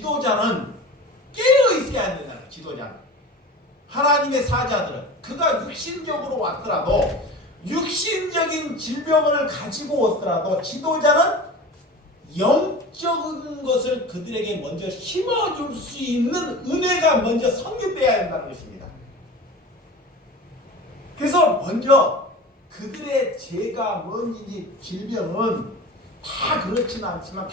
지도자는 깨어 있어야 된다. 지도자는. 하나님의 사자들은 그가 육신적으로 왔더라도 육신적인 질병을 가지고 왔더라도 지도자는 영적인 것을 그들에게 먼저 심어줄 수 있는 은혜가 먼저 성립되어야 한다는 것입니다. 그래서 먼저 그들의 죄가 뭔지 질병은 다 그렇지는 않지만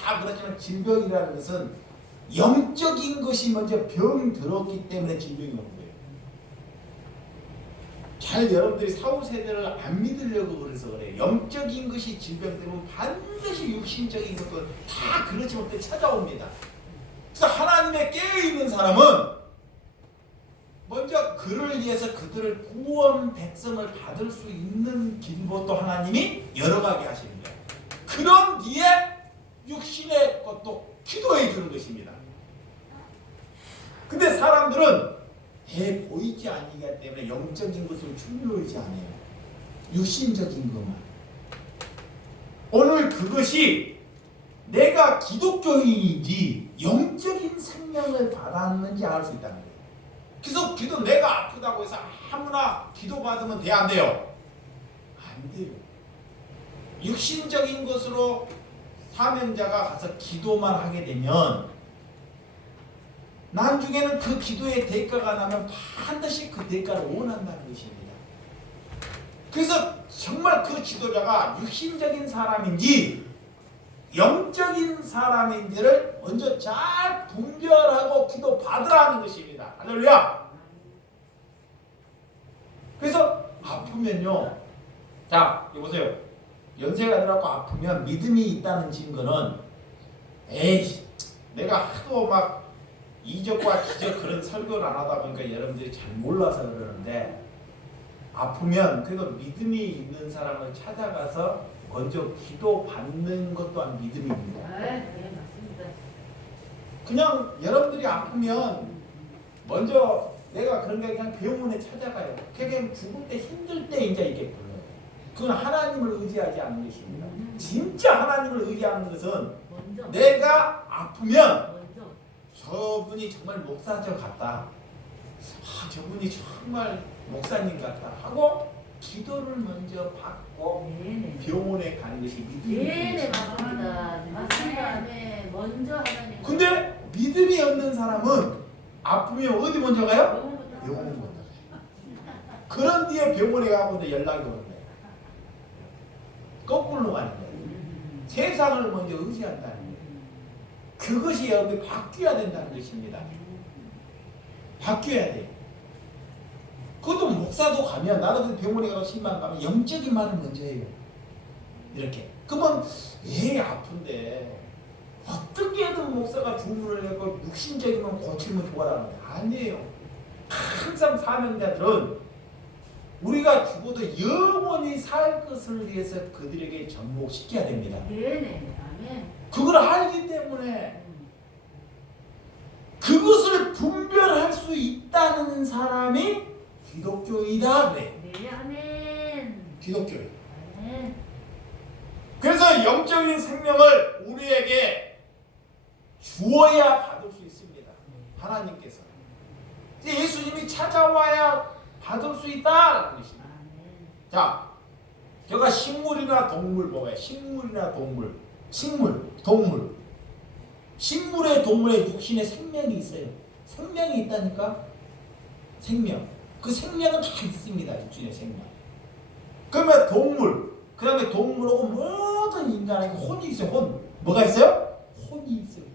질병이라는 것은 영적인 것이 먼저 병 들었기 때문에 질병이 오는 거예요. 잘 여러분들이 사후 세대를 안 믿으려고 그래서 그래요. 영적인 것이 질병 되면 반드시 육신적인 것도 다 그렇지 못해 찾아옵니다. 그래서 하나님의 깨어있는 사람은 먼저 그를 위해서 그들을 구원 백성을 받을 수 있는 길부터 하나님이 열어가게 하시는 거예요. 그런 뒤에 육신의 것도 기도해 주는 것입니다. 근데 사람들은 보이지 않기 때문에 영적인 것을 중요하지 않아요. 육신적인 것만. 오늘 그것이 내가 기독교인인지 영적인 생명을 받았는지 알 수 있다는 거예요. 그래서 내가 아프다고 해서 아무나 기도받으면 돼? 안 돼요? 안 돼요. 육신적인 것으로 사명자가 가서 기도만 하게 되면 나중에는 그 기도의 대가가 나면 반드시 그 대가를 원한다는 것입니다. 그래서 정말 그 지도자가 육신적인 사람인지 영적인 사람인지를 먼저 잘 분별하고 기도 받으라는 것입니다. 할렐루야. 그래서 아프면요, 자 보세요. 연세가 들어가고 아프면 믿음이 있다는 증거는 내가 하도 막 이적과 기적 그런 설교를 안 하다 보니까 여러분들이 잘 몰라서 그러는데, 아프면 그래도 믿음이 있는 사람을 찾아가서 먼저 기도 받는 것 또한 믿음입니다. 네, 맞습니다. 그냥 여러분들이 아프면 먼저 내가 그런 게 그냥 병원에 찾아가요. 그냥 죽을 때 힘들 때 이제 이게 불러요. 그건 하나님을 의지하지 않는 것입니다. 진짜 하나님을 의지하는 것은 먼저. 내가 아프면 먼저. 저분이 정말 목사저 같다. 저분이 정말 목사님 같다 하고 기도를 먼저 받고 네네. 병원에 가는 것이 믿음입니다. 네네, 맞습니다. 맞습니다. 네, 먼저 하나님. 근데 믿음이 없는 사람은 아프면 어디 먼저 가요? 병원 먼저 가요. 그런 뒤에 병원에 가면 연락이 오는 거예요. 거꾸로 가는 거예요. 세상을 먼저 의지한다는 거예요. 그것이 여러분이 바뀌어야 된다는 것입니다. 바뀌어야 돼요. 그것도 목사도 가면, 나도 병원에 가서 신방 가면 영적인 말을 먼저 해요. 이렇게. 그러면 아픈데 어떻게든 목사가 주문을 내고 육신적이면 고치면 좋아라는 게 아니에요. 항상 사명자들은 우리가 죽어도 영원히 살 것을 위해서 그들에게 접목시켜야 됩니다. 네네. 아멘. 그걸 알기 때문에 그것을 분별할 수 있다는 사람이 기독교이다 그래. 네, 아멘. 기독교인. 아멘. 그래서 영적인 생명을 우리에게 주어야 받을 수 있습니다. 하나님께서. 예수님이 찾아와야 받을 수 있다는 것입니다. 아멘. 자, 제가 식물이나 동물 뭐예요? 식물이나 동물. 식물, 동물. 식물의 동물의 육신에 생명이 있어요. 생명이 있다니까? 생명. 그 생명은 다 있습니다. 육신의 생명. 그러면 동물, 그 다음에 동물하고 모든 인간에게 혼이 있어요. 혼. 뭐가 있어요? 혼이 있어요.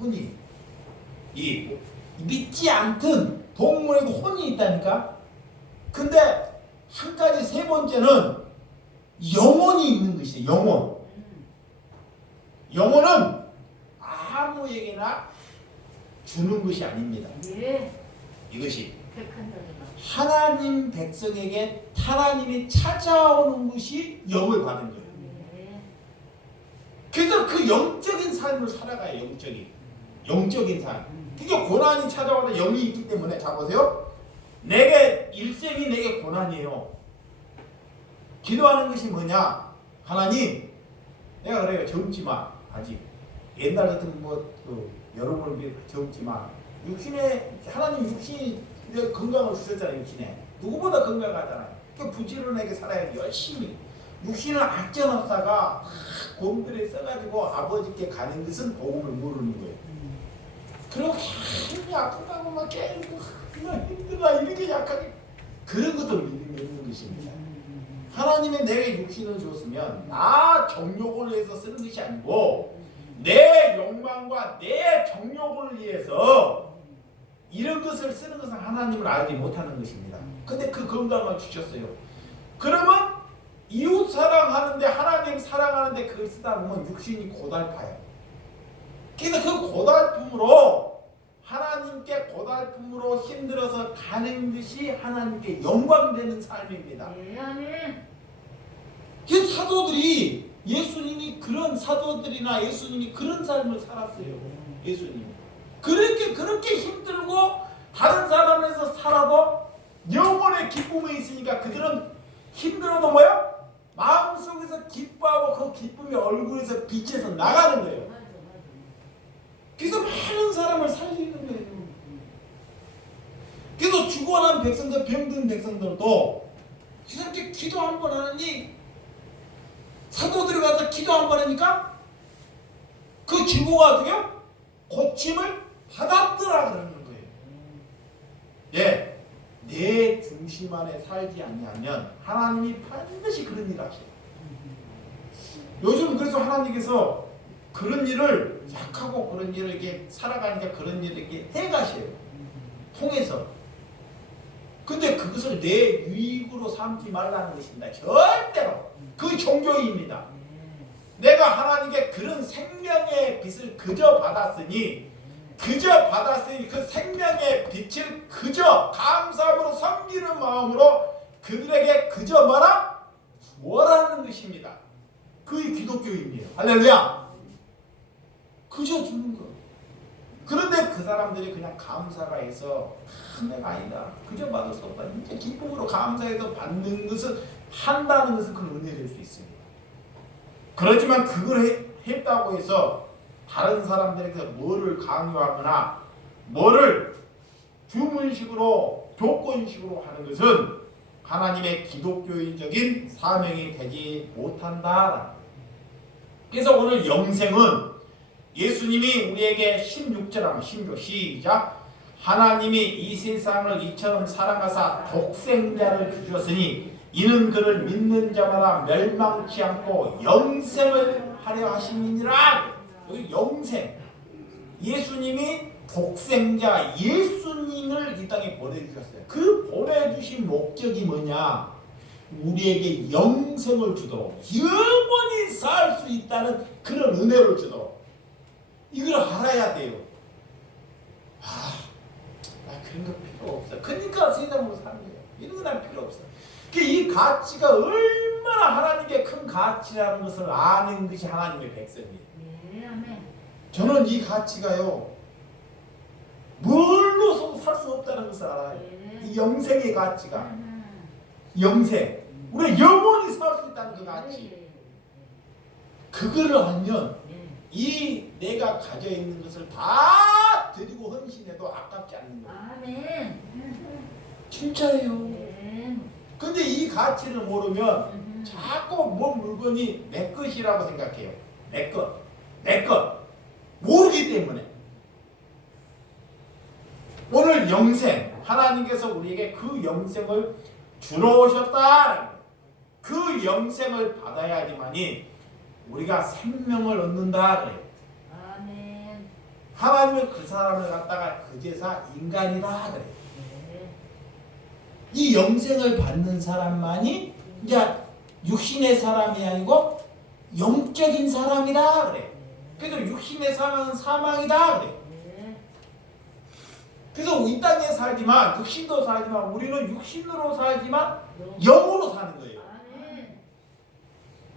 혼이. 이 믿지 않든 동물에도 혼이 있다니까? 근데 한 가지 세 번째는 영혼이 있는 것이에요. 영혼. 영혼은 아무에게나 주는 것이 아닙니다. 예. 이것이 택한 자들만. 하나님 백성에게 하나님이 찾아오는 것이 영을 받은 거예요. 네. 그래서 그 영적인 삶을 살아가요. 영적인 삶. 그게 고난이 찾아와도 영이 있기 때문에. 자 보세요. 내게 일생이 내게 고난이에요. 기도하는 것이 뭐냐? 하나님, 내가 그래요. 젊지 마. 아직. 옛날 같은 여러분은 비해 적지만 육신에 하나님 육신이 건강을 주셨잖아요. 육신에 누구보다 건강하잖아요. 그러니까 부지런하게 살아야 열심히 육신을 아껴놨다가 곰들에 써가지고 아버지께 가는 것은 복음을 모르는 거예요. 그리고 괜히 아프다고 막 깨고 힘들다 이렇게 약하게 그런 것도 믿는 것입니다. 하나님의 내게 육신을 줬으면 나 정욕을 위해서 쓰는 것이 아니고 내 욕망과 내 정욕을 위해서 이런 것을 쓰는 것은 하나님을 알지 못하는 것입니다. 근데 그 건강을 주셨어요. 그러면 이웃 사랑하는데 하나님 사랑하는데 그걸 쓰다 보면 육신이 고달파요. 그래서 그 고달픔으로 하나님께 고달픔으로 힘들어서 가는 것이 하나님께 영광되는 삶입니다. 네, 아멘. 그 사도들이 예수님이 그런 사도들이나 예수님이 그런 삶을 살았어요. 예수님이 그렇게 힘들고 다른 사람에서 살아도 영혼의 기쁨이 있으니까 그들은 힘들어도 뭐야? 마음속에서 기뻐하고 그 기쁨이 얼굴에서 빛에서 나가는 거예요. 그래서 많은 사람을 살리는 거예요. 그래서 죽어난 백성들, 병든 백성들도 이렇게 기도 한 번 하느니 사도들이 가서 기도 한 번 하니까 그 증오가 어떻게 고침을 받았더라 그러는 거예요. 예, 내 중심 안에 살지 아니하면 하나님이 반드시 그런 일을 하셔요. 요즘 그래서 하나님께서 그런 일을 약하고 그런 일을 이렇게 살아가니까 그런 일을 이렇게 해가셔요. 통해서. 근데 그것을 내 유익으로 삼지 말라는 것입니다. 절대로. 그 종교입니다. 내가 하나님께 그런 생명의 빛을 그저 받았으니 그 생명의 빛을 그저 감사함으로 섬기는 마음으로 그들에게 그저 뭐라? 주어라는 것입니다. 그게 기독교인이에요. 할렐루야. 그저 주는 거. 그런데 그 사람들이 그냥 감사가 해서 내가 아니다. 그저 받을 수 없다. 이제 기쁨으로 감사해서 받는 것을 한다는 것은 그런 은혜일 수 있습니다. 그렇지만 그걸 했다고 해서 다른 사람들에게 뭐를 강요하거나 뭐를 주문식으로 조건식으로 하는 것은 하나님의 기독교인적인 사명이 되지 못한다. 그래서 오늘 영생은 예수님이 우리에게 16절 16 시작 하나님이 이 세상을 이처럼 사랑하사 독생자를 주셨으니 이는 그를 믿는 자마다 멸망치 않고 영생을 하려 하심이니라. 여기 영생 예수님이 독생자 예수님을 이 땅에 보내주셨어요. 그 보내주신 목적이 뭐냐? 우리에게 영생을 주도록 영원히 살 수 있다는 그런 은혜를 주도록 이걸 알아야 돼요. 그런 거 필요 없어. 그러니까 세상으로 사는 거예요. 이런 건 필요 없어. 이 가치가 얼마나 하나님께 큰 가치라는 것을 아는 것이 하나님의 백성이에요. 네, 아멘. 저는 이 가치가요. 뭘로서도 살 수 없다는 것을 알아요. 네. 이 영생의 가치가. 영생. 우리가 영원히 살 수 있다는 그 가치. 그거를 알면 이 내가 가져 있는 것을 다 드리고 헌신해도 아깝지 않는 거예요. 아멘. 진짜예요. 근데 이 가치를 모르면 자꾸 뭐 물건이 내 것이라고 생각해요. 내 것. 내 것. 모르기 때문에. 오늘 영생. 하나님께서 우리에게 그 영생을 주러 오셨다. 그 영생을 받아야지만이 우리가 생명을 얻는다 그래요. 아멘. 하나님은 그 사람을 갖다가 그제사 인간이다 그래요. 이 영생을 받는 사람만이 이제 육신의 사람이 아니고 영적인 사람이다 그래. 그래서 육신의 사람은 사망이다 그래. 그래서 이 땅에 살지만 육신도 살지만 우리는 육신으로 살지만 영으로 사는 거예요.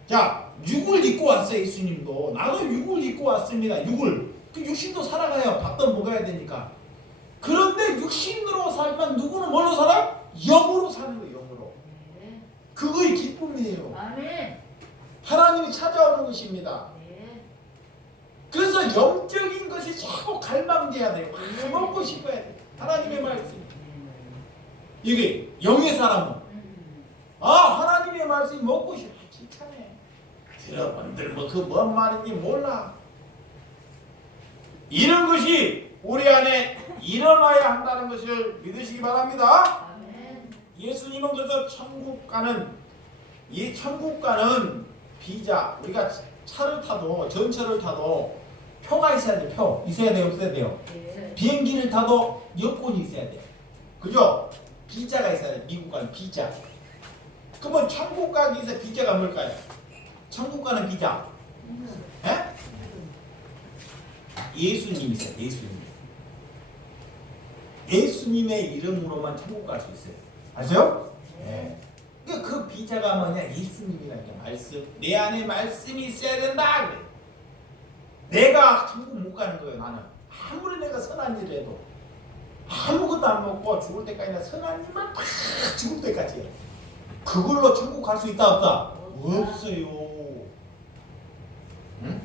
자, 육을 입고 왔어요. 예수님도. 나도 육을 입고 왔습니다. 육을. 그 육신도 살아가요. 밥도 먹어야 되니까. 그런데 육신으로 살지만 누구는 뭘로 살아? 영으로 사는 거예요. 영으로. 그거의 기쁨이에요. 아멘. 하나님이 찾아오는 것입니다. 그래서 영적인 것이 자꾸 갈망돼야 돼요. 먹고 싶어야 돼. 하나님의 말씀. 이게 영의 사람은 하나님의 말씀이 먹고 싶어. 귀찮네. 여러분들 그 뭔 말인지 몰라. 이런 것이 우리 안에 일어나야 한다는 것을 믿으시기 바랍니다. 예수님은 그래서 천국 가는 비자, 우리가 차를 타도 전철을 타도 표가 있어야 돼. 표 있어야 돼요, 없어야 돼요? 비행기를 타도 여권이 있어야 돼. 그죠? 비자가 있어야 돼. 미국 가는 비자. 그러면 천국 가기 위해서 비자가 뭘까요? 천국 가는 비자. 예수님 있어요. 예수님의 이름으로만 천국 갈 수 있어요. 아세요? 네. 그 비자가 뭐냐? 예수님이라는 게 말씀. 내 안에 말씀이 있어야 된다. 그래. 내가 천국 못 가는 거예요. 나는 아무리 내가 선한 일을 해도 아무것도 안 먹고 죽을 때까지나 선한 일만 다 죽을 때까지 그걸로 천국 갈 수 있다 없다? 없어요. 응?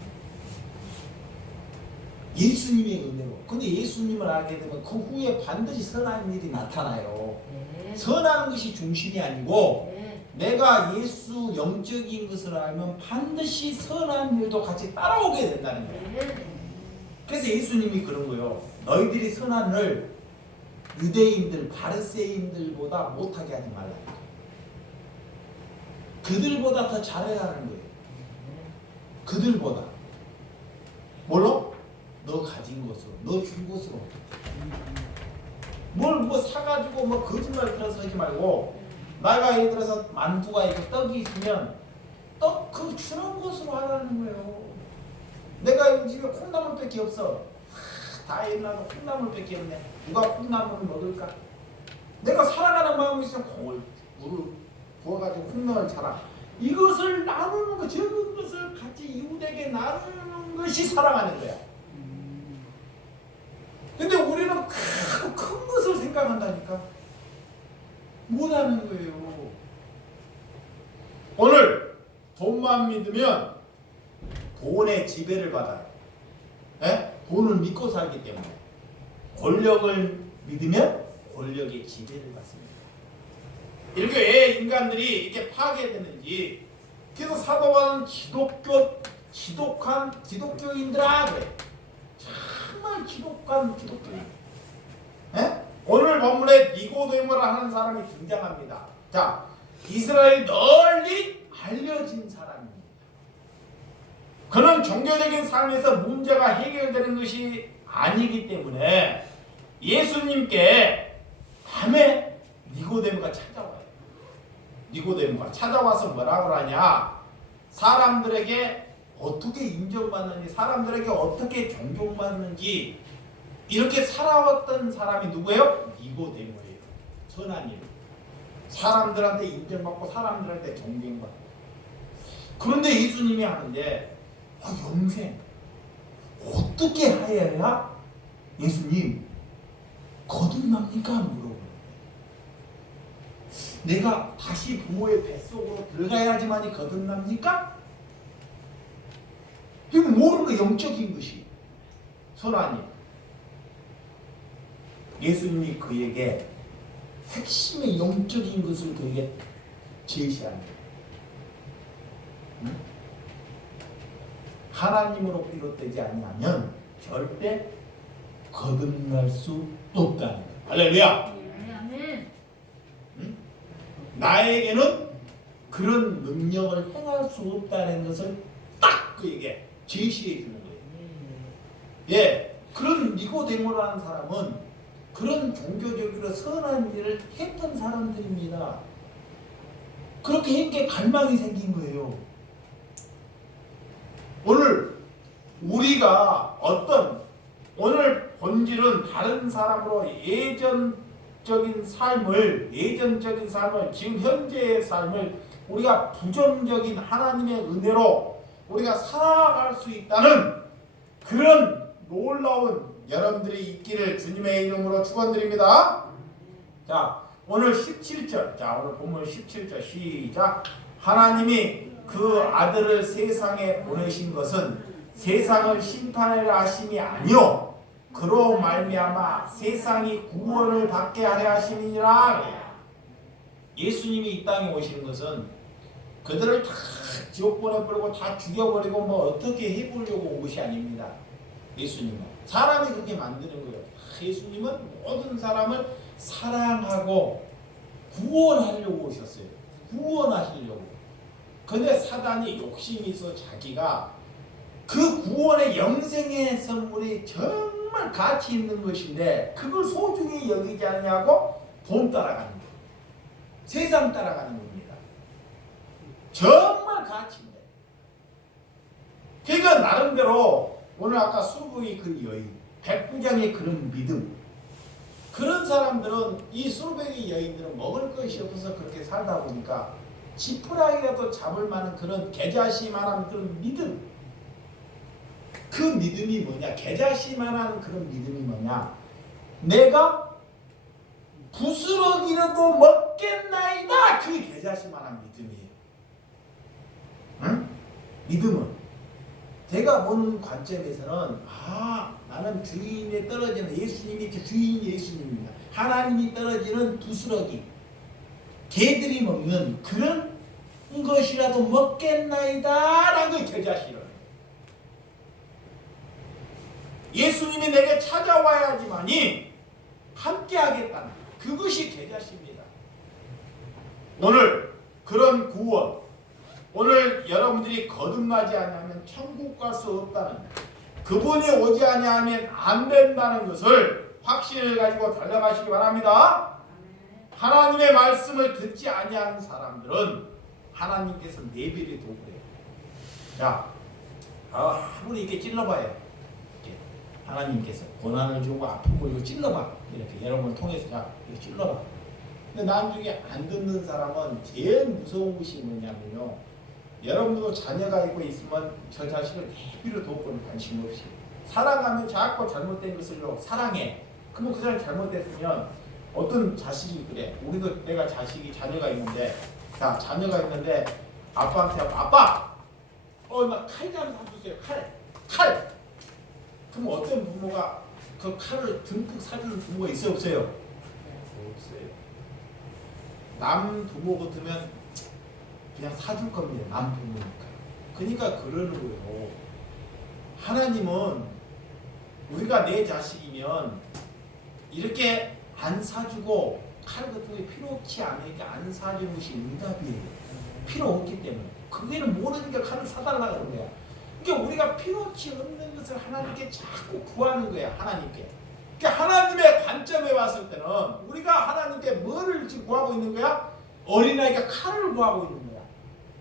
예수님의 은혜로. 근데 예수님을 알게 되면 그 후에 반드시 선한 일이 나타나요. 선한 것이 중심이 아니고 내가 예수 영적인 것을 알면 반드시 선한 일도 같이 따라오게 된다는 거예요. 그래서 예수님이 그런 거예요. 너희들이 선한을 유대인들, 바리새인들보다 못하게 하지 말라. 그들보다 더 잘해라는 거예요. 그들보다. 뭘로? 너 가진 것으로, 너 준 것으로. 뭘 사가지고 거짓말 들어서 하지 말고, 내가 예를 들어서 만두가 있고 떡이 있으면 떡 그 주는 것으로 하라는 거예요. 내가 집에 콩나물밖에 없어. 다 옛날에 콩나물밖에 없네. 누가 콩나물을 먹을까? 내가 살아가는 마음이 있으면 물을 부어가지고 콩나물 자라. 이것을 나누는 것, 적은 것을 같이 이웃에게 나누는 것이 사랑하는 거야. 근데 우리는 큰 것을 생각한다니까. 못하는 거예요. 오늘 돈만 믿으면 돈의 지배를 받아요. 돈을 믿고 살기 때문에. 권력을 믿으면 권력의 지배를 받습니다. 이렇게 왜 인간들이 이렇게 파괴되는지. 그래서 사도 바울은 지독한 기독교인들아 그래. 정말 지독한 기독교인. 오늘 본문에 니고데모라 하는 사람이 등장합니다. 자, 이스라엘 널리 알려진 사람입니다. 그는 종교적인 삶에서 문제가 해결되는 것이 아니기 때문에 예수님께 밤에 니고데모가 찾아와요. 니고데모가 찾아와서 뭐라고 하냐? 사람들에게 어떻게 인정받는지, 사람들에게 어떻게 존경받는지 이렇게 살아왔던 사람이 누구예요? 니고데모예요. 선한 일. 사람들한테 인정받고 사람들한테 존경받고. 그런데 예수님이 하는데 영생 어떻게 하여야 예수님 거듭납니까? 물어보는 거예요. 내가 다시 부모의 뱃속으로 들어가야지만이 거듭납니까? 이거 모르는 거 영적인 것이 선한 일. 예수님이 그에게 핵심의 영적인 것을 그에게 제시합니다. 하나님으로 비롯되지 아니하면 절대 거듭날 수 없다는 거예요. 할렐루야. 나에게는 그런 능력을 행할 수 없다는 것을 딱 그에게 제시해 주는 거예요. 그런 니고데모라는 사람은 그런 종교적으로 선한 일을 했던 사람들입니다. 그렇게 했기에 갈망이 생긴 거예요. 오늘 우리가 오늘 본질은 다른 사람으로 예전적인 삶을 지금 현재의 삶을 우리가 부정적인 하나님의 은혜로 우리가 살아갈 수 있다는 그런 놀라운 여러분들이 있기를 주님의 이름으로 축원드립니다. 자, 오늘 17절. 자, 오늘 본문 17절 시작. 하나님이 그 아들을 세상에 보내신 것은 세상을 심판하려 하심이 아니요 그로 말미암아 세상이 구원을 받게 하려 하심이니라. 예수님이 이 땅에 오시는 것은 그들을 다 지옥 보내버리고 다 죽여버리고 뭐 어떻게 해보려고 온 것이 아닙니다. 예수님은 사람이 그렇게 만드는 거예요. 예수님은 모든 사람을 사랑하고 구원하려고 오셨어요. 구원하시려고. 근데 사단이 욕심이 있어 자기가 그 구원의 영생의 선물이 정말 가치 있는 것인데 그걸 소중히 여기지 않냐고 돈 따라가는 거예요. 세상 따라가는 겁니다. 정말 가치인데. 그러니까 나름대로 오늘 아까 수르보의 그 여인, 백부장의 그런 믿음, 그런 사람들은 이 수르보의 여인들은 먹을 것이 없어서 그렇게 살다 보니까 지푸라기라도 잡을 만한 그런 개자씨만한 그런 믿음, 그 믿음이 뭐냐? 개자씨만한 그런 믿음이 뭐냐? 내가 부스러기라도 먹겠나이다. 그게 개자씨만한 믿음이에요. 응? 믿음은 제가 보는 관점에서는 나는 주인에 떨어지는 예수님이 주인 예수님입니다. 하나님이 떨어지는 부스러기, 개들이 먹는 그런 것이라도 먹겠나이다 라는 게 개자씨예요. 예수님이 내게 찾아와야지만이 함께 하겠다는 그것이 개자씨입니다. 오늘 그런 구원, 오늘 여러분들이 거듭나지 않으면 천국 갈 수 없다는, 그분이 오지 아니하면 안 된다는 것을 확신을 가지고 달려가시기 바랍니다. 하나님의 말씀을 듣지 아니하는 사람들은 하나님께서 내비를 도구래요. 자, 아무리 이렇게 찔러봐요. 이렇게 하나님께서 고난을 주고 아프고 이거 찔러봐. 이렇게 여러분을 통해서 이렇게 찔러봐. 근데 나중에 안 듣는 사람은 제일 무서운 것이 뭐냐면요. 여러분도 자녀가 있으면 저 자식을 내비로 도울 관심 없이 사랑하면 자꾸 잘못된 것을요 사랑해. 그러면 그 사람이 잘못됐으면 어떤 자식이 그래. 우리도 내가 자녀가 있는데, 자 자녀가 있는데 아빠한테 아빠, 나 칼 좀 사주세요. 칼. 그럼 어떤 부모가 그 칼을 듬뿍 사주는 부모가 있어요 없어요? 없어요. 남 부모 같으면 그냥 사줄 겁니다. 남 부모니까. 그러니까 그러는 거예요. 하나님은 우리가 내 자식이면 이렇게 안 사주고 칼 같은 게 필요 없지 않으니까 안 사주는 것이 응답이에요. 필요 없기 때문에. 그게는 모르니까 칼을 사달라 그런 거야. 그러니까 우리가 필요치 없는 것을 하나님께 자꾸 구하는 거야. 하나님께. 그러니까 하나님의 관점에 봤을 때는 우리가 하나님께 뭐를 지금 구하고 있는 거야? 어린아이가 칼을 구하고 있는 거야.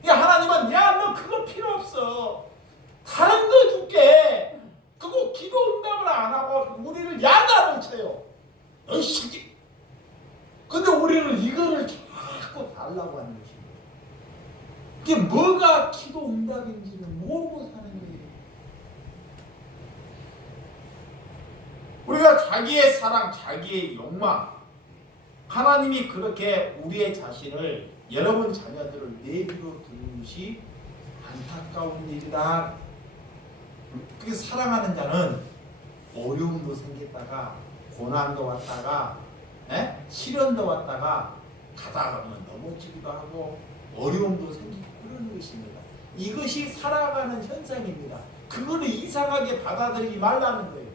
그러니까 하나님은 너 그거 필요 없어. 다른 거 줄게. 그거 기도 응답을 안 하고 우리를 야단을 쳐요. 이 새끼. 근데 우리는 이거를 자꾸 달라고 하는 것입니다. 그게 뭐가 기도 응답인지를 모르고 사는 거예요. 우리가 자기의 사랑, 자기의 욕망, 하나님이 그렇게 우리의 자신을, 여러분 자녀들을 내비로 두는 것이 안타까운 일이다. 그게 사랑하는 자는 어려움도 생겼다가 고난도 왔다가 시련도 왔다가 가다 보면 넘어지기도 하고 어려움도 생기고 그러는 것입니다. 이것이 살아가는 현상입니다. 그거를 이상하게 받아들이지 말라는 거예요.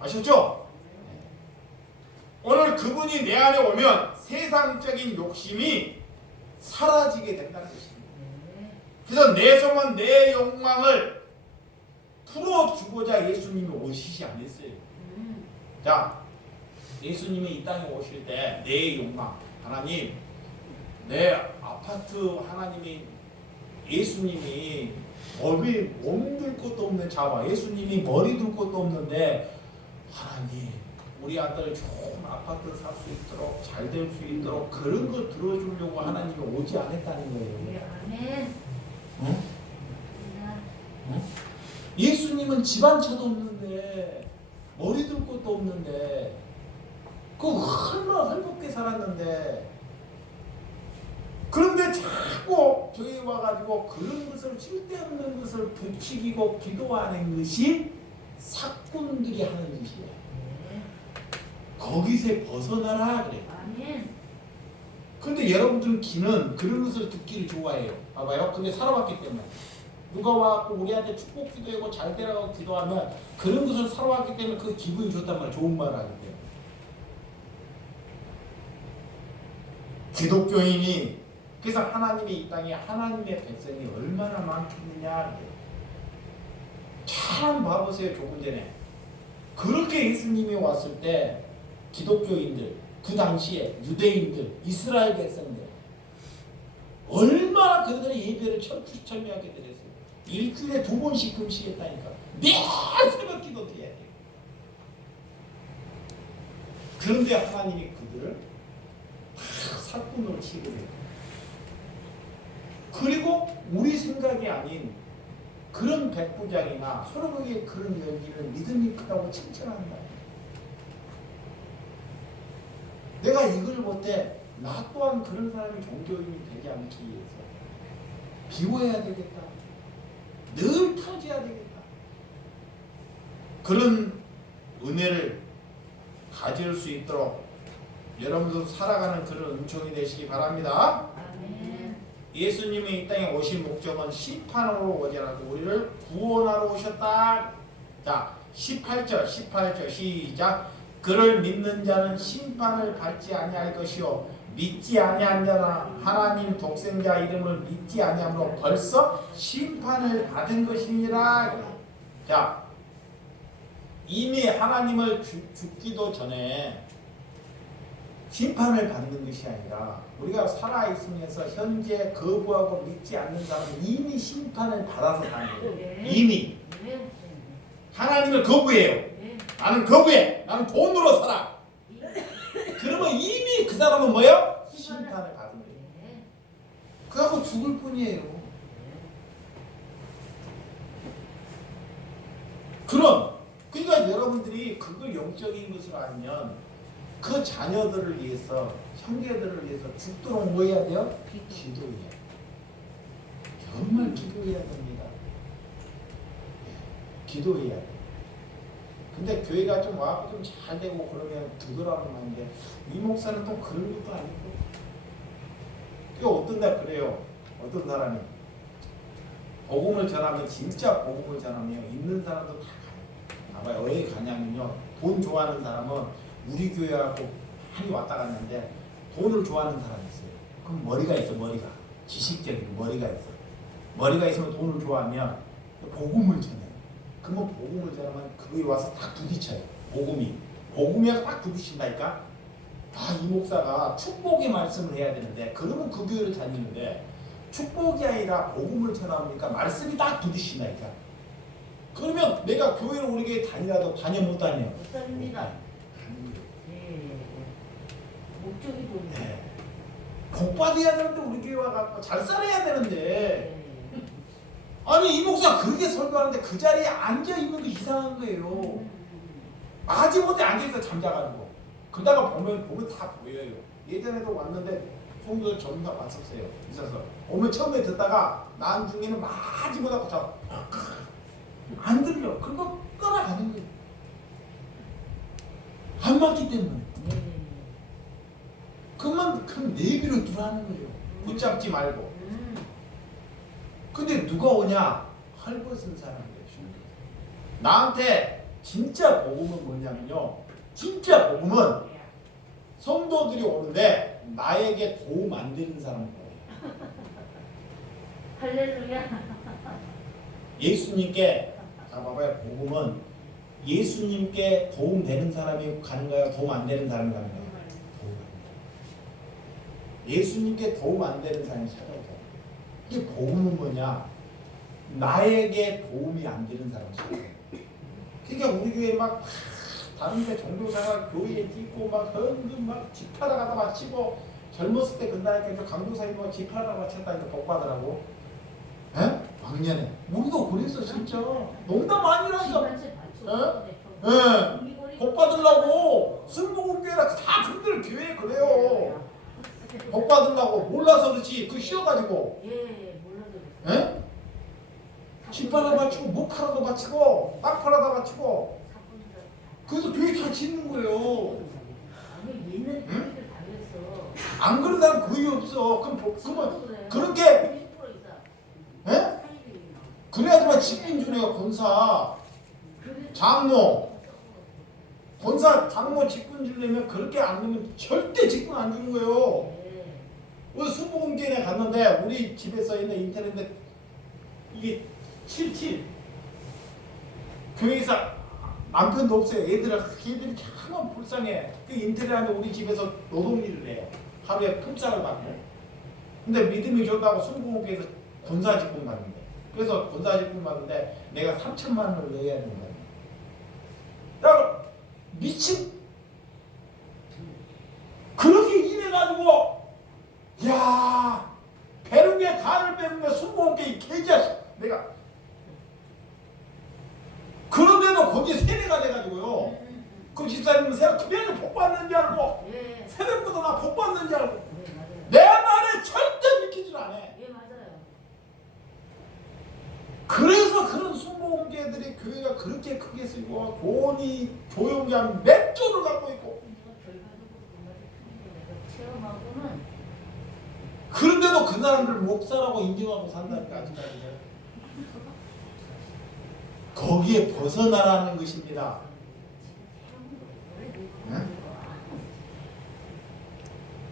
아셨죠? 오늘 그분이 내 안에 오면 세상적인 욕심이 사라지게 된다는 것입니다. 그래서 내 소원, 내 욕망을 풀어주고자 예수님이 오시지 않았어요. 자, 예수님이 이 땅에 오실 때 내 욕망, 하나님, 내 아파트 하나님이, 예수님이 몸들 것도 없는 자와 예수님이 머리 둘 것도 없는데 하나님 우리 아들 좋은 아파트 살 수 있도록 잘 될 수 있도록 그런 거 들어주려고 하나님이 오지 않았다는 거예요. 아멘. 응? 응? 예수님은 집안차도 없는데 머리 둘 것도 없는데 그 얼마나 헐겁게 살았는데 그런데 자꾸 교회 와가지고 그런 것을 쓸데없는 것을 부추기고 기도하는 것이 사꾼들이 하는 짓이에요. 거기서 벗어나라 그래요. 아멘. 근데 여러분들은 기는 그런 것을 듣기를 좋아해요. 봐봐요. 근데 살아왔기 때문에 누가 와갖고 우리한테 축복 기도하고 잘 되라고 기도하면 그런 것을 살아왔기 때문에 그 기분이 좋단 말이에요. 좋은 말을 하기 때문에. 기독교인이 그래서 하나님이 이 땅에 하나님의 백성이 얼마나 많겠느냐. 참 봐보세요. 조금 전에 그렇게 예수님이 왔을 때 기독교인들 그 당시에 유대인들 이스라엘 백성들 얼마나 그들이 예배를 철저하게 드렸어요. 일주일에 2번씩 금식했다니까. 매일 새벽 기도 드려야 돼요. 그런데 하나님이 그들을 다 사꾼으로 취급해요. 그리고 우리 생각이 아닌 그런 백부장이나 소로보기의 그런 연기를 믿음이 크다고 칭찬한다. 내가 이걸 못해 나 또한 그런 사람이 종교인이 되지 않기 위해서 비워야 되겠다. 늘 터져야 되겠다. 그런 은혜를 가질 수 있도록 여러분도 살아가는 그런 은총이 되시기 바랍니다. 아멘. 예수님이 이 땅에 오신 목적은 심판으로 오지 않아도 우리를 구원하러 오셨다. 자, 18절 시작. 그를 믿는 자는 심판을 받지 아니할 것이요 믿지 아니한 자나 하나님 독생자 이름을 믿지 아니함으로 벌써 심판을 받은 것이니라. 자, 이미 하나님을 죽기도 전에 심판을 받는 것이 아니라 우리가 살아있으면서 현재 거부하고 믿지 않는 사람은 이미 심판을 받아서 가는 거예요. 이미 하나님을 거부해요. 나는 거부해. 나는 돈으로 살아. 그러면 이미 그 사람은 뭐예요? 심판을 받은 거예요. 그하고 죽을 뿐이에요. 그러니까 여러분들이 그걸 영적인 것을 알면 그 자녀들을 위해서 형제들을 위해서 죽도록 뭐 해야 돼요? 기도해야 돼요. 정말 기도해야 됩니다. 기도해야 돼요. 근데 교회가 좀 와서 좀 잘 되고 그러면 두드러는 건데 이 목사는 또 그런 것도 아니고 그 어떤 날 그래요. 어떤 사람이 복음을 전하면 진짜 복음을 전하면 있는 사람도 다 가요. 아마 왜 가냐면요. 돈 좋아하는 사람은 우리 교회하고 많이 왔다 갔는데 돈을 좋아하는 사람이 있어요. 그럼 머리가 있어. 머리가 지식적인 머리가 있어. 머리가 있으면 돈을 좋아하면 복음을 전해요. 그러면 복음을 전하면 그거에 와서 딱 부딪혀요. 복음이 딱 부딪힌다니까. 이 목사가 축복의 말씀을 해야 되는데 그러면 그 교회를 다니는데 축복이 아니라 복음을 전하니까 말씀이 딱 부딪힌다니까. 그러면 내가 교회를 우리 교회 다니라도 다녀 못 다녀? 못 다닙니다. 목적이 뭔데? 네. 복 받아야 되는데 우리 교회 와갖고 잘 살아야 되는데 아니 이 목사 그렇게 설교하는데 그 자리에 앉아있는 게 이상한 거예요. 마지못해 앉아있어 잠자가지고 그러다가 보면 다 보여요. 예전에도 왔는데 송도 전사 왔었어요. 있어서 오면 처음에 듣다가 나중에는 마지못하고 안 들려. 그거 끌어가는 거예요. 안 맞기 때문에. 그만 내비로 들어가는 거예요. 붙잡지 말고. 근데 누가 오냐? 헐벗은 사람이에요. 나한테 진짜 복음은 뭐냐면요. 진짜 복음은 성도들이 오는데 나에게 도움 안 되는 사람은 거예요. 할렐루야. 예수님께 자 봐봐요. 복음은 예수님께 도움 되는 사람이 가는 거야? 도움 안 되는 사람이 가는 거야? 도움 안 돼. 예수님께 도움 안 되는 사람이 찾아오죠. 이게 복음은 뭐냐? 나에게 도움이 안 되는 사람이 찾아요. 그러니까 우리 교회 막 다른 데 종교사가 교회에 찍고 막 헌금 막 집하다 가다 마치고 젊었을 때 근다니까 강도사님 뭐 집하다 마쳤다니까 복 받으라고. 에? 왕년에 우리도 그랬어 진짜. 농담 아니라니까. 복 받으려고 승복음교회라 다 그들 교회 그래요. 복 받으려고 몰라서 그렇지. 그 쉬어가지고 예, 몰라도 그랬어요. 에? 집바라 바치고 목하라도 바치고 땅파라도 바치고 그래서 교회 다 짓는 거예요. 아니 얘는 교회를 다 그랬어. 안 그런 사람 거의 없어. 그러면 그래. 그렇게 90% 이상. 에? 그래야지만 직분주네요. 권사 장로 권사 장로 직분 주려면 그렇게 안 넣으면 절대 직분 안 주는 거예요. 네. 오늘 수복음교회에 갔는데 우리 집에서 있는 인터넷인데 이게 77 교회에서 남편도 없어요. 걔들이 참 불쌍해. 그 인터넷한테 우리 집에서 노동일을 해요. 하루에 품삯을 받고. 근데 믿음이 좋다고 수복음교회에서 권사 직분 받는데. 그래서 권사 직분 받는데 내가 3천만 원을 넣어야 된다. 야 미친 그렇게 일해가지고 야 배르게 간을 빼는데 수고한게 이 개자식 내가 그런데도 거기에 세례가 돼가지고요. 그 집사님은 새벽 그냥 복 받는 줄 알고 예. 새벽부터 나 복 받는 줄 알고 네, 맞아요. 내 말에 절대 믿기질 않아. 예, 맞아요. 그래서 그런 순복음교회들이 교회가 그렇게 크게 쓰고 돈이 조용히 한 몇 조를 갖고 있고 결과적으로 그 말이 틀린 게 내가 체험하고는 그런데도 그 사람들 목사라고 인정하고 산다니까 아직까지. 거기에 벗어나라는 것입니다. 네?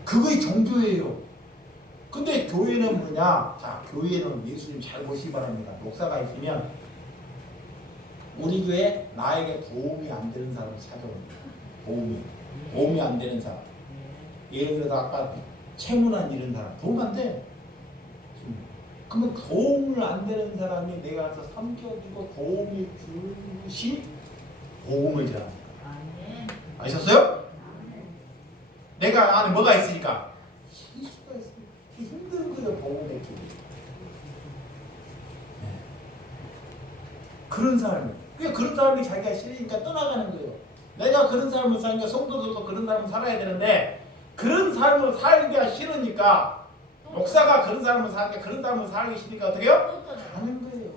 그거의 종교예요. 근데 교회는 뭐냐? 자, 교회는 예수님 잘 보시기 바랍니다. 목사가 있으면 우리 교회 나에게 도움이 안 되는 사람을 찾아옵니다. 도움이 안 되는 사람. 예를 들어서 아까 채무난 이런 사람 도움 안 돼. 그러면 도움을 안 되는 사람이 내가 가서 섬겨주고 도움이 주시 도움을 주라. 아셨어요? 내가 안에 뭐가 있으니까 실수가 있으니까 힘든 거예요. 도움의 길. 네. 그런 사람이 그런 사람이 자기가 싫으니까 떠나가는 거예요. 내가 그런 사람을 사니까 성도들도 그런 사람을 살아야 되는데 그런 삶을 살기가 싫으니까 목사가 그런 사람을 사니까 그런 사람을 살기 싫으니까 어떻게 해요? 가는 거예요.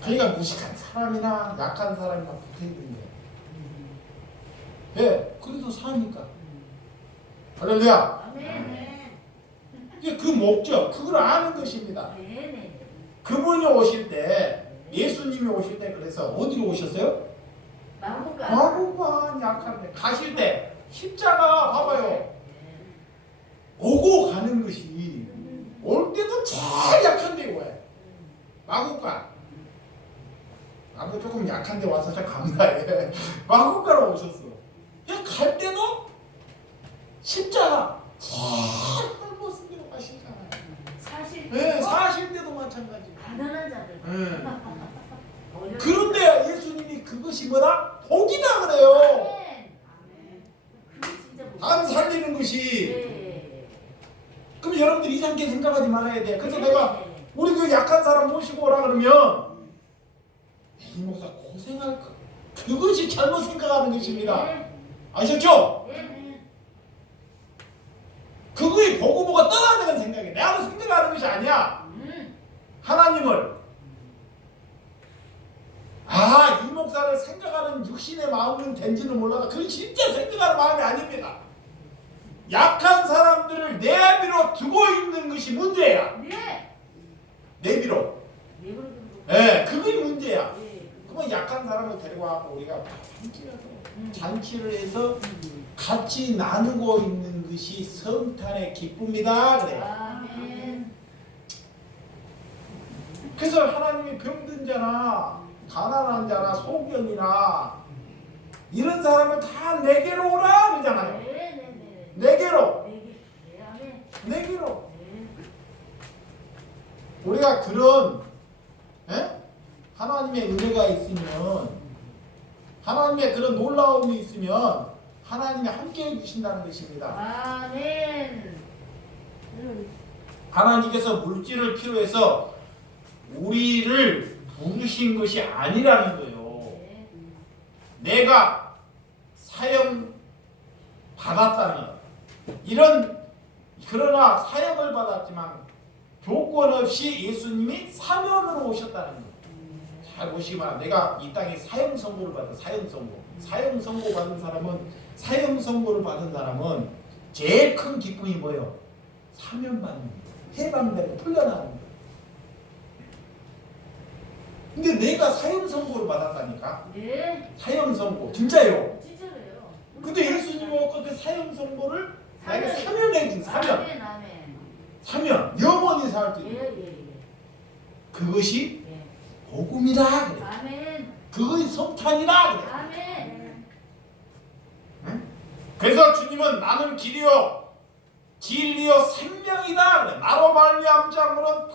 그러니까 무식한 사람이나 약한 사람이나 붙어있는 거예요. 예, 그래도 사니까. 할렐루야. 이게 그 목적, 그걸 아는 것입니다. 그분이 오실 때, 예수님이 오실 때 그래서 어디로 오셨어요? 마구간 약한데 가실 때 십자가 봐봐요. 오고 가는 것이 올 때도 제일 약한데 왜? 마구간. 나도 조금 약한데 와서 참 감사해. 마구간으로 오셨어. 그냥 갈 때도 십자가 제일 헐벗은 데로 가시잖아요. 네, 사실 때도 마찬가지. 가난한 자들. 그런데 예수님이 그것이 뭐다? 복이다 그래요. 안 살리는 것이. 그럼 여러분들이 이상하게 생각하지 말아야 돼. 그래서 내가 우리 그 약한 사람 모시고 오라 그러면 이 목사 고생할 거. 그것이 잘못 생각하는 것입니다. 아셨죠? 그거의 보고보가 떠나는 생각이야. 내가 생각하는 것이 아니야. 하나님을 이 목사를 생각하는 육신의 마음은 된지는 몰라도 그건 진짜 생각하는 마음이 아닙니다. 약한 사람들을 내비로 두고 있는 것이 문제야. 내비로. 네, 그게 문제야. 그러면 약한 사람을 데리고 와서 우리가 잔치를 해서 같이 나누고 있는 것이 성탄의 기쁨이다 그래요. 그래서 하나님이 병든 자나 가난한 자나 소경이나 이런 사람을 다 내게로 오라 그러잖아요. 내게로. 우리가 그런 하나님의 은혜가 있으면 하나님의 그런 놀라움이 있으면 하나님이 함께 해주신다는 것입니다. 하나님께서 물질을 필요해서 우리를 부르신 것이 아니라는 거예요. 내가 사형 받았다면 그러나 사역을 받았지만 조건 없이 예수님이 사면으로 오셨다는 거예요. 잘 보시면 내가 이 땅에 사형 선고를 받은 사형 선고 받은 사람은 제일 큰 기쁨이 뭐예요? 사면 받는 거예요. 해방되고 풀려나는 거예요. 근데 내가 사형 선고를 받았다니까. 네. 사형 선고 진짜예요. 진짜로요. 근데 예수님은 그 사형 선고를 나에게 사면해 준 사면. 아멘, 아멘. 사면 영원히 살 수 예, 있는 예, 예. 그것이 예. 복음이다 그래. 아멘. 그것이 성탄이다 그래. 아멘. 응? 그래서 주님은 나는 길이요 진리요 생명이다 그래. 나로 말미암지 않고는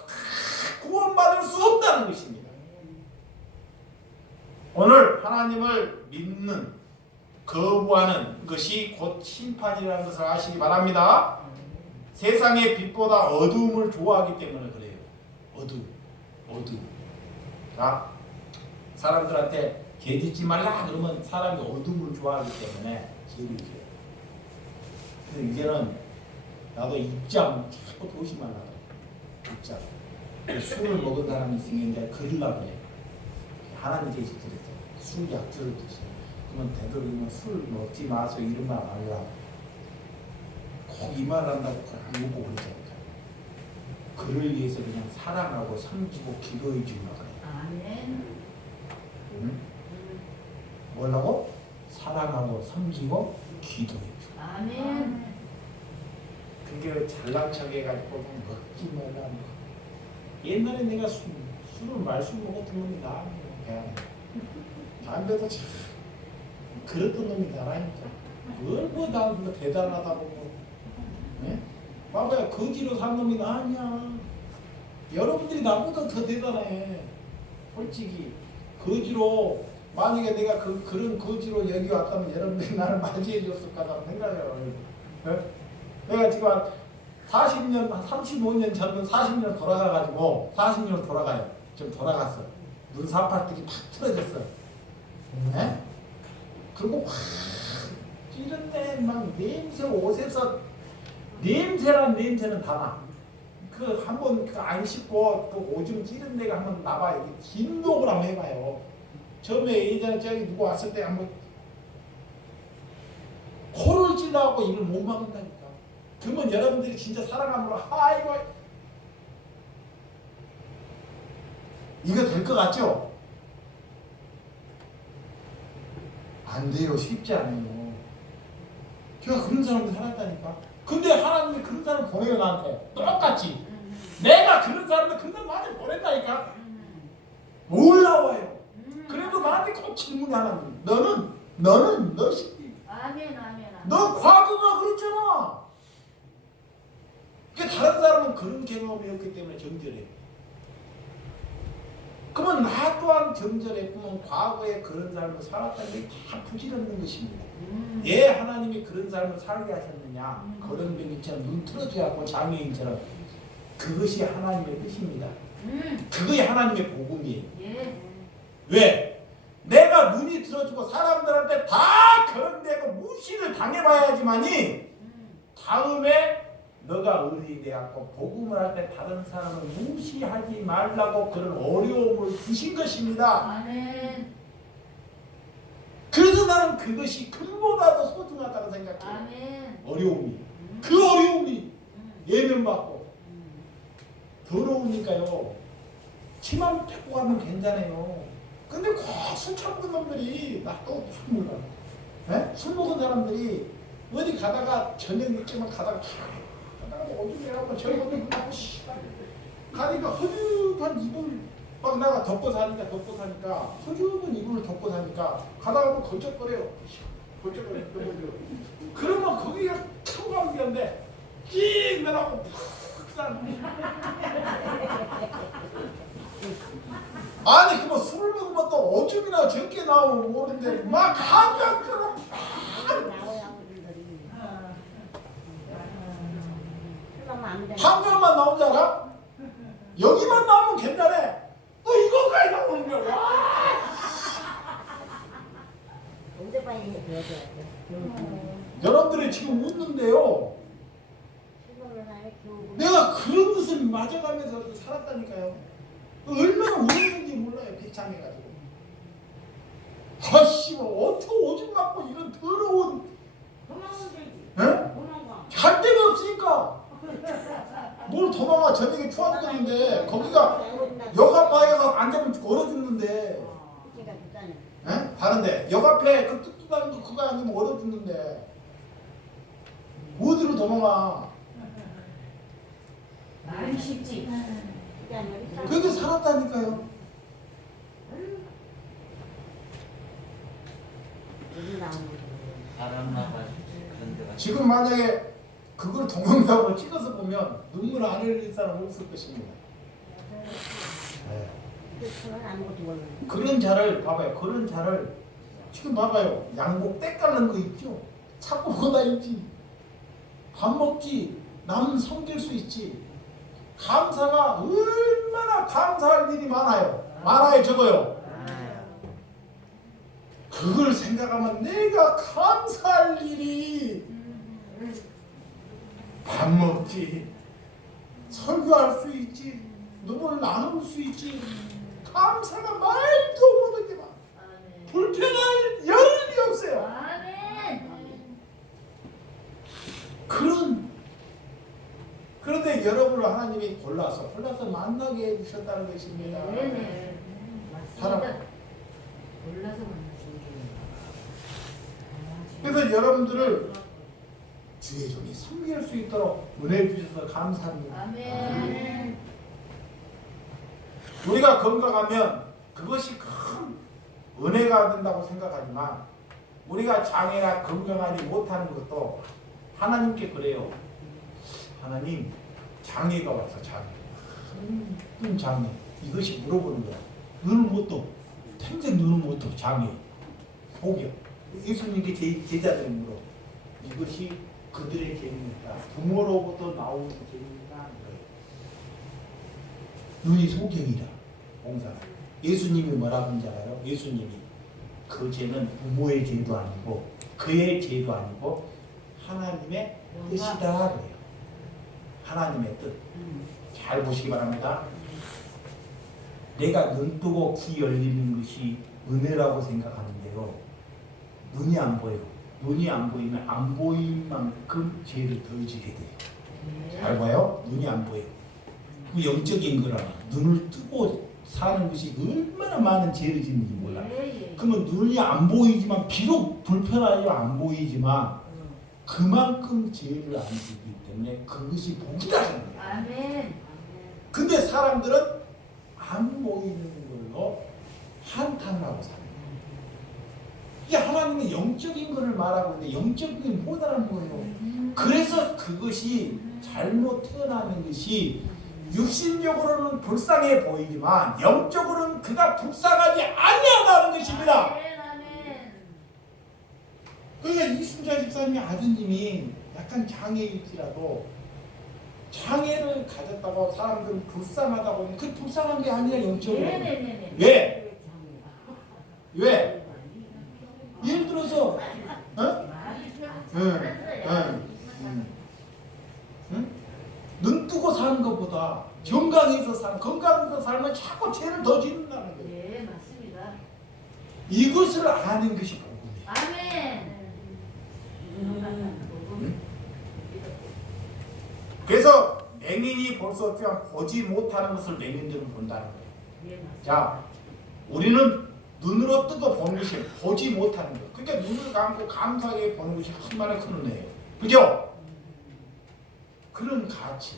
구원받을 수 없다는 것입니다. 오늘 하나님을 믿는 거부하는 것이 곧 심판이라는 것을 아시기 바랍니다. 세상의 빛보다 어두움을 좋아하기 때문에 그래요. 어두움. 자, 사람들한테 개짓지 말라 그러면 사람이 어두움을 좋아하기 때문에 개를 줘요. 근데 이제는 나도 입장 자꾸 조심하려고 그래. 입장. 술을 먹은 사람이 있으면 그러려고 그래. 하나님께서 그랬어. 술 약주를 드세요. 그러면 되도록이면 술 먹지 마세요. 이런 말 안 하려고. 꼭 이 말 한다고 안 먹고 그러자니까. 그를 위해서 그냥 사랑하고 섬기고 기도해 주려고 그래. 아멘. 응? 뭐라고? 사랑하고 섬기고 기도해 주. 아멘. 그게 잘난 척 해가지고 먹지 말라. 옛날에 내가 술을 말술 먹었던 놈이 나. 담배도 참 그랬던 놈이 나라니까. 나 대단하다고. 네? 봐봐요. 거지로 산 놈이 나 아니야. 여러분들이 나보다 더 대단해. 솔직히 거지로 만약에 내가 그런 거지로 여기 왔다면 여러분들이 나를 맞이해 줬을 거라는 생각해요. 네? 내가 지금 40년, 35년 전면 40년 돌아가가지고 40년 돌아가요. 지금 돌아갔어. 눈 사팔들이 팍 틀어졌어. 네? 그리고 확 찌른내 막 냄새 옷에서 냄새란 냄새는 다 나. 그 한번 안 씻고 그 오줌 찌른 데가 한번 나봐요. 진동을 한번 해봐요. 처음에 예전에 저기 누구 왔을 때 한번 코를 찔러갖고 입을 못 막는다니까. 그러면 여러분들이 진짜 사랑함으로 아이고 이거 될 것 같죠? 안 돼요. 쉽지 않아요. 제가 그런 사람들 살았다니까. 근데 하나님이 그런 사람 보내요 나한테. 똑같이. 내가 그런 사람들 나한테 보낸다니까. 올라와요. 그래도 나한테 꼭 질문이 하나. 너는 너 새끼. 아멘, 아멘. 너 과거가 그랬잖아. 그러니까 다른 사람은 그런 경험이 없기 때문에 정결해. 그러면 나 또한 정절했구만. 과거에 그런 삶을 살았다는 게 다 부질없는 것입니다. 왜 하나님이 그런 삶을 살게 하셨느냐. 그런 병이처럼 눈 틀어져갖고 장애인처럼. 그것이 하나님의 뜻입니다. 그것이 하나님의 복음이에요. 예. 왜? 내가 눈이 틀어지고 사람들한테 다 그런 데고 무시를 당해봐야지만이 다음에 너가 의리 돼갖고 복음을 할 때 다른 사람을 무시하지 말라고 그런 어려움을 주신 것입니다. 아멘. 그래서 나는 그것이 금보다도 소중하다고 생각해요. 아멘. 어려움이. 그 어려움이 예면받고 더러우니까요. 치만 펴고 가면 괜찮아요. 근데 꼭 술 처먹은 놈들이 나또 술 먹어. 네? 술 먹은 사람들이 어디 가다가 저녁 늦게만 가다가 오줌 내라고 저기 오줌 나고 가니까 허죽한 이불 막 나가 덮고 사니까 허죽은 이불을 덮고 사니까 가다가 보면 걸쩍거려요. 그러면 거기가 청소하는 데인데 씩 내라고 푹 싼. 아니 그뭐 술을 먹으면 또 오줌이나 적게 나오면 모르는데 막 한병처럼 한 명만 나온 줄 알아? 여기만 나오면 괜찮아. 또 이거까지 나오는 거야. 와! 여러분들이 지금 웃는데요. 내가 그런 것을 맞아가면서 살았다니까요. 얼마나 오는지 몰라요. 비참해가지고. 아씨, 어떻게 오줌 맞고 이런 더러운, 에? 갈 데가 없으니까. 뭘 도망가. 저녁에 추웠는데 거기가 역 앞에 앉으면 얼어 죽는데. 에? 다른데 역 앞에 그 뚝뚝한 거 그거 아니면 얼어 죽는데 어디로 도망가. 말이 쉽지. 그렇게 살았다니까요. 바람나가 그런 데가 지금 만약에 그걸 동영상으로 찍어서 보면 눈물 안 흘릴 사람 없을 것입니다. 네. 그런 자를 봐봐요. 그런 자를 지금 봐봐요. 양복 때 깔는 거 있죠. 자꾸 보고 다니지. 밥 먹지. 남 섬길 수 있지. 감사가 얼마나 감사할 일이 많아요. 많아요, 적어요. 그걸 생각하면 내가 감사할 일이 밥 먹지, 설교할 수 있지, 누구를 나눌 수 있지. 감사가 말도 못하게 많아. 불편할 여름이 없어요. 그런데 여러분을 하나님이 골라서 만나게 해주셨다는 것입니다. 네네. 사람. 몰라서 만났어요. 그래서 여러분들을 주의 종이 섬길 수 있도록 은혜 주셔서 감사합니다. 아멘. 우리가 건강하면 그것이 큰 은혜가 된다고 생각하지만 우리가 장애나 건강하지 못하는 것도 하나님께 그래요. 하나님, 장애가 왔어. 장애. 장애. 이것이 물어보는 거야. 눈을 못 떠. 평생 눈을 못 떠. 장애. 속여. 예수님께 제자들이 물어. 이것이 그들의 죄입니까? 부모로부터 나오는 죄입니까? 눈이 소경이다. 공사. 예수님이 뭐라고 하는지 알아요? 예수님이 그 죄는 부모의 죄도 아니고 그의 죄도 아니고 하나님의 뜻이다 그래요. 하나님의 뜻. 잘 보시기 바랍니다. 내가 눈 뜨고 귀 열리는 것이 은혜라고 생각하는데요. 눈이 안 보여요. 눈이 안 보이면 안 보인 만큼 죄를 더 지게 돼요. 잘 봐요. 눈이 안 보여요. 그 영적인 거라. 눈을 뜨고 사는 것이 얼마나 많은 죄를 짓는지 몰라요. 그러면 눈이 안 보이지만 비록 불편하여 안 보이지만 그만큼 죄를 안 지기 때문에 그것이 복이라는 거예요. 아멘. 근데 사람들은 안 보이는 걸로 한탄을 하고 살아요. 이게 하나님의 영적인 것을 말하고 있는데 영적인 게 뭐다라는 거예요. 그래서 그것이 잘못 태어나는 것이 육신적으로는 불쌍해 보이지만 영적으로는 그가 불쌍하지 아니하다는 것입니다. 아멘. 아멘. 그러니까 이순자 집사님의 아드님이 약간 장애일지라도 장애를 가졌다고 사람들은 불쌍하다고 하면 그 불쌍한 게 아니라 영적으로. 네네네. 왜? 왜? 예를 들어서 어? 눈 뜨고 사는 것보다 건강해서 살면 자꾸 죄를 더 짓는다는 거예요. 네, 맞습니다. 이것을 아는 것이 복음이에요. 아멘. 그래서 맹인이 볼 수 없지만 보지 못하는 것을 맹인들은 본다는 거예요. 네, 맞습니다. 자, 우리는 눈으로 뜨고 보는 것이 보지 못하는 것. 그러니까 눈을 감고 감사하게 보는 것이 얼마나 큰 은혜예요. 그죠? 그런 가치.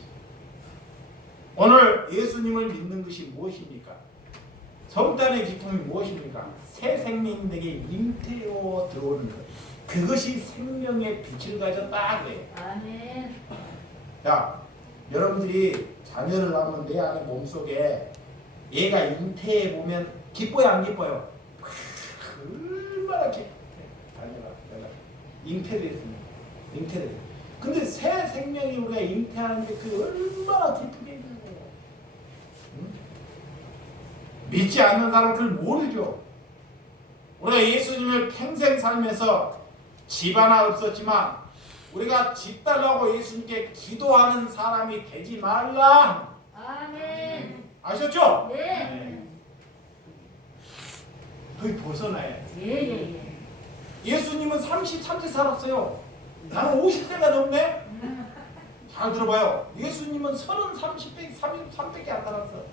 오늘 예수님을 믿는 것이 무엇입니까? 성탄의 기쁨이 무엇입니까? 새 생명에게 잉태로 들어오는 것. 그것이 생명의 빛을 가졌다 그래요. 아멘. 자, 여러분들이 자녀를 낳으면 내 안에 몸속에 얘가 잉태해 보면 기뻐요, 안 기뻐요? 얼마나 기뻐요. 자녀가 내가 잉태됐습니다. 잉태됐어요. 근데 새 생명이 우리가 잉태하는데 그 얼마나 기쁘게 있는 거예요. 응? 믿지 않는 사람은 그걸 모르죠. 우리가 예수님을 평생 살면서 집 하나 없었지만 우리가 집 달라고 예수님께 기도하는 사람이 되지 말라. 아멘. 아셨죠? 네. 거의 벗어나야 돼. 예예예. 예수님은 33세 살았어요. 나는 50세가 넘네? 잘 들어봐요. 예수님은 33, 33밖에 안 살았어.